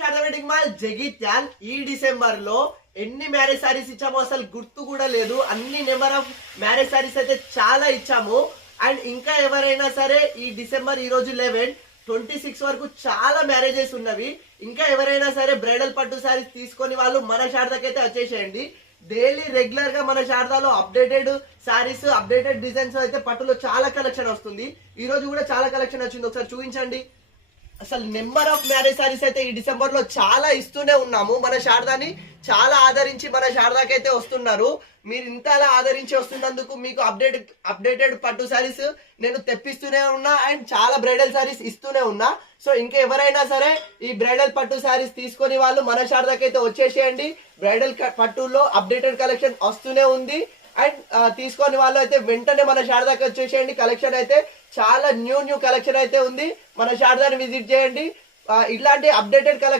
Sharada wedding mall Jagtial ఈ December లో ఎన్ని మ్యారేజ్ సారీస్ ఇచ్చామో అసలు గుర్తు కూడా లేదు. అన్ని నెంబర్ ఆఫ్ మ్యారేజ్ సారీస్ అయితే చాలా ఇచ్చాము. అండ్ ఇంకా ఎవరైనా సరే ఈ డిసెంబర్ ఈ రోజు 11-26 వరకు చాలా మ్యారేజెస్ ఉన్నవి. ఇంకా ఎవరైనా సరే బ్రైడల్ పట్టు సారీస్ తీసుకొని వాళ్ళు మన శారదాకైతే వచ్చేసేయండి. డైలీ రెగ్యులర్ గా మన శారదాలో అప్డేటెడ్ సారీస్, అప్డేటెడ్ డిజైన్స్ అయితే పట్టులో చాలా కలెక్షన్ వస్తుంది. ఈ రోజు కూడా చాలా కలెక్షన్ వచ్చింది, ఒకసారి చూపించండి. అసలు నెంబర్ ఆఫ్ మ్యారేజ్ సారీస్ అయితే ఈ డిసెంబర్ లో చాలా ఇస్తూనే ఉన్నాము. మన శారదాని చాలా ఆదరించి మన శారదాకైతే వస్తున్నారు. మీరు ఇంతలా ఆదరించి వస్తున్నందుకు మీకు అప్డేటెడ్ పట్టు సారీస్ నేను తెప్పిస్తూనే ఉన్నా అండ్ చాలా బ్రైడల్ సారీస్ ఇస్తూనే ఉన్నా. సో ఇంకా ఎవరైనా సరే ఈ బ్రైడల్ పట్టు సారీస్ తీసుకొని వాళ్ళు మన శారదాకైతే వచ్చేసేయండి. బ్రైడల్ పట్టులో అప్డేటెడ్ కలెక్షన్ వస్తూనే ఉంది. అండ్ తీసుకొని వాళ్ళు అయితే వెంటనే మన శారదాకి వచ్చేసేయండి. కలెక్షన్ అయితే చాలా న్యూ కలెక్షన్ అయితే ఉంది. మన శారదాని విజిట్ చేయండి. ఇట్లాంటి అప్డేటెడ్ కలెక్షన్